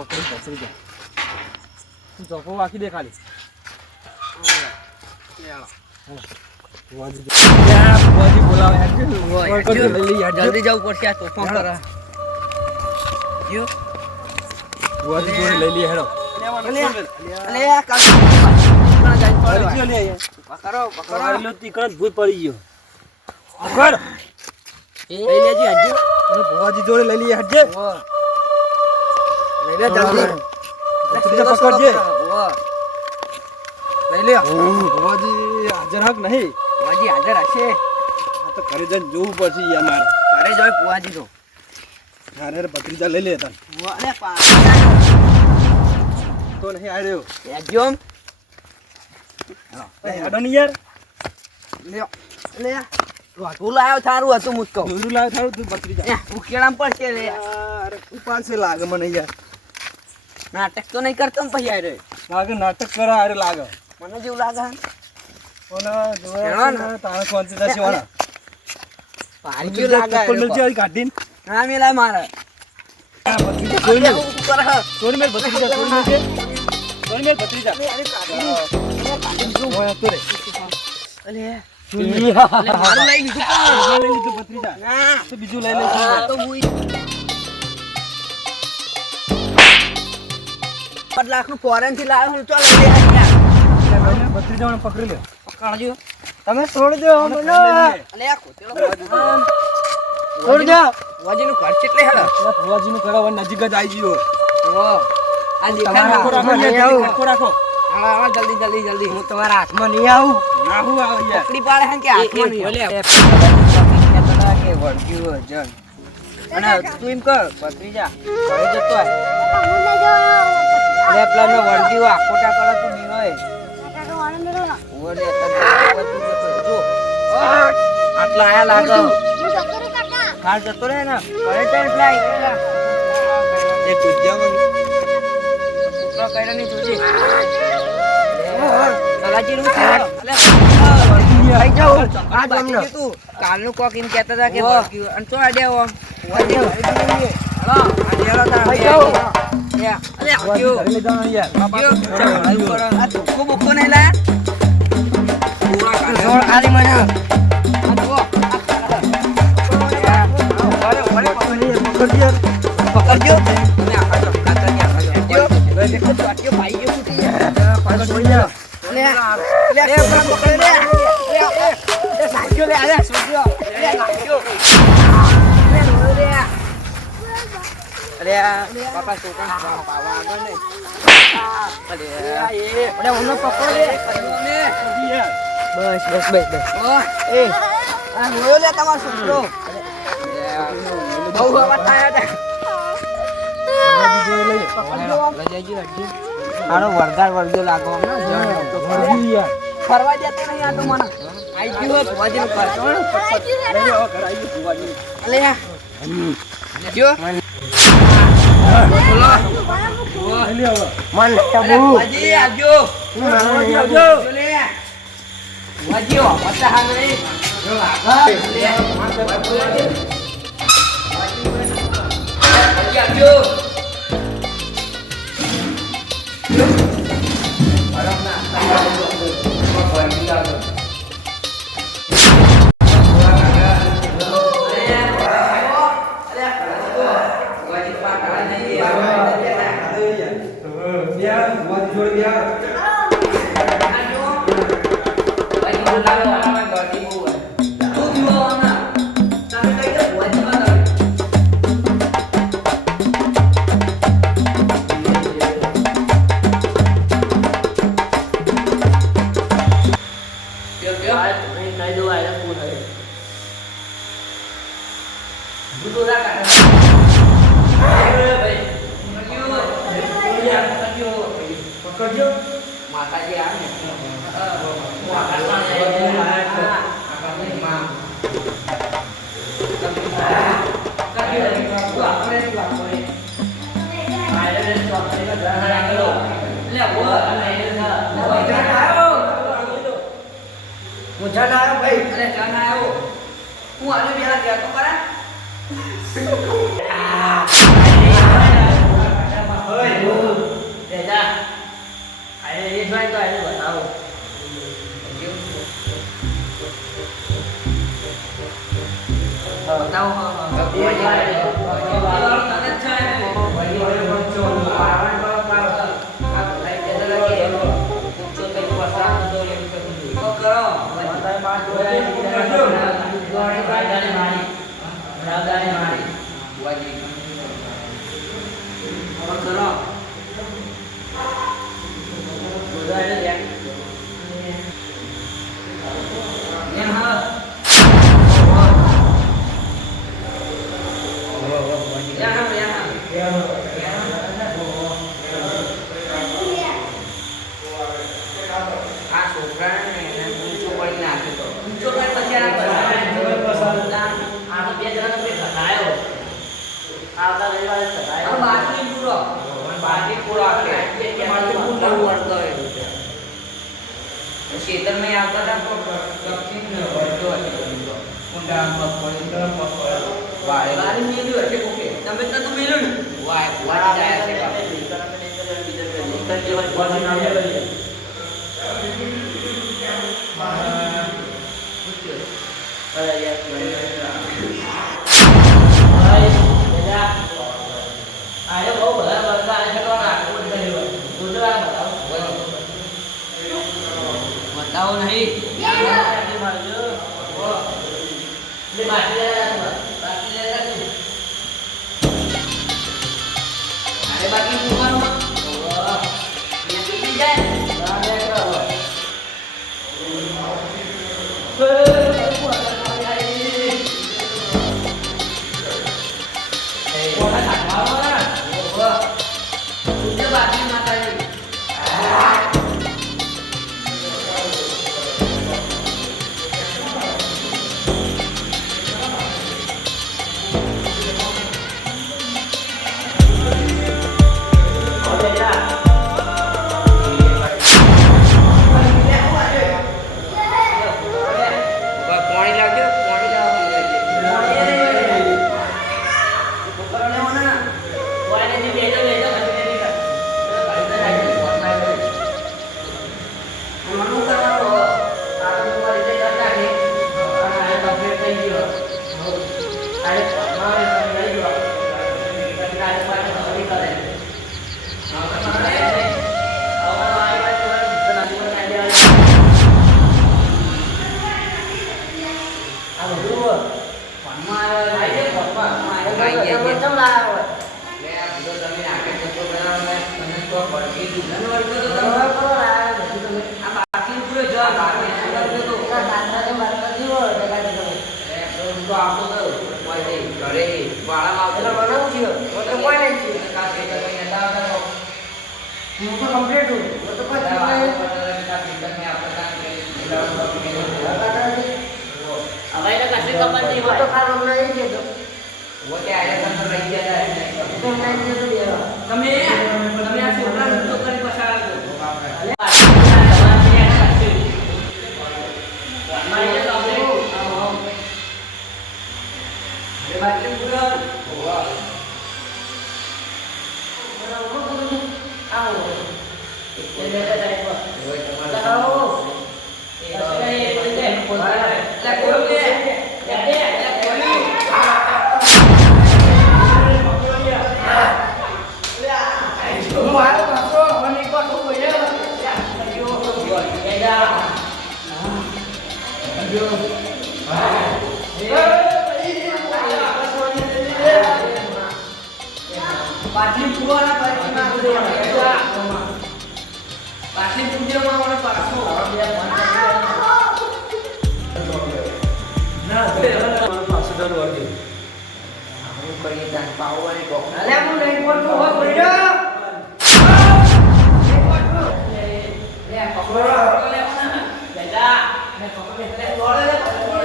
પકડી બસરી જાય તું ચોકો વાકી દે ખાલી ભુવાજી બોલાવે જલ્દી જવું પડશે આ તોફાન કરે ભુવાજી જોડે લઈ લઈએ હેડો ભુવાજી જોડે લઈ લઈએ હટજે પકડજે લઈ લે ભુવાજી હાજર હક નહીં ભુવાજી હાજર હશે આ તો ઘરે જઈને જોવું પડશે યાર મારે ઘરે જોઈ ભુવાજી તો અરે ભત્રીજા લઈ લે તને તો નહીં આવ્યો એજોમ હેડો નહીં યાર લે તું લાયો થારું હતું મુસ્કો દોરું લાવ થારું તું ભત્રીજા ઉકેલામ પડશે લે અરે ઉપાડશે લાગે મને યાર નાટક તો નહીં કરતો ને પછી આરે લાગે નાટક કરા અરે લાગે મને જેવું લાગે ઓના જોયા તારે કોણ છે શિવાના પારી જેવું લાગે ચપ્પલ મિલજે આ કાઢીને ના મેલા મારે ભત્રીજા જોઈ લે છોડ મેલ ભત્રીજા છોડ મેલ ભત્રીજા ઓય તો રે અલે મારું લઈ લીધું ભત્રીજા ના તો બીજું લઈ લે તો મુઈ 5 લાખ નું ફોરેન થી લાવ્યો હું ચાલ લઈ લે ભત્રીજાને પકડી લે પકડજો તમે છોડ દો મને અલે આ કોતેલો છોડ દો વાજી નું ઘર કેટલે હેડો ભુવાજી નું કરાવવા નજીક જ આવી ગયો ઓ આ દેખા રાખો રાખો હા જલ્દી જલ્દી જલ્દી હું તમારા હાથમાં નહીં આવું ના હું આવ યાર પકડી પાડે હે કે હાથમાં નહીં બોલે કે વળગ્યું જન અને તું એમ કર ભત્રીજા ઘરે જતો આય અરે પ્લાન નો વળગ્યું આકોટા કરે તું નહીં હોય ઓલે તું જો આટલા આયા લાગે હાલ જતો રહે ને ઘરે ટાઈમ ફ્લાય એ કુજામાં કુતરો કઈરા ની જોજી કલાજી નું છે અલે આઈ જાવ આ જમનો તું કાલનું કોક એમ કહેતા હતા કે વળગ્યું અને તો આડ્યા હલો આડ્યા તા આઈ જાવ અલે આડ્યો લઈ જાવ યાર આ તુકો બુકો નહીં લાયા પૂરા કાઢો આલી મને આ જો પકડજો અને આખા ચપકાતા ની આખા દેખો ચાટ્યો ભાઈ ગયો ફૂટી જાય છોડી જા લે પકડ લે સાચો લે અરે સોજો લે સાચો અરે પાપા છોકરા પાવા આગળ ને અરે ઓનો પકડ લે બસ એ આ હોયો લે તમારો છોકરો બહુ હવા થાય છે આનો વરગાર વર્ગ્યો લાગો ફરવા જતો નહીં આ તો મને આઈ ગયો ભુવાજી નું ઘર અલે જો બોલો મન તબુ ભુવાજી આવજો આવજો લે ભુવાજી પતા હા નહીં જો આગા લે આવજો માતાજી આવે હું જાન આવ્યો ભાઈ અરે જાન આવ્યો હું આને પેલા ગયા તો કરા હોય તો એને બતાવો બતાવો ખેતર में આવતા હતા તો દક્ષિણ વળતો હતો કુંડા મગફળી વાળે વાળે મેલ્યું હશે કોકે તમે તો મેલ્યું ને વાય વાય જાય છે बताओ नहीं Lord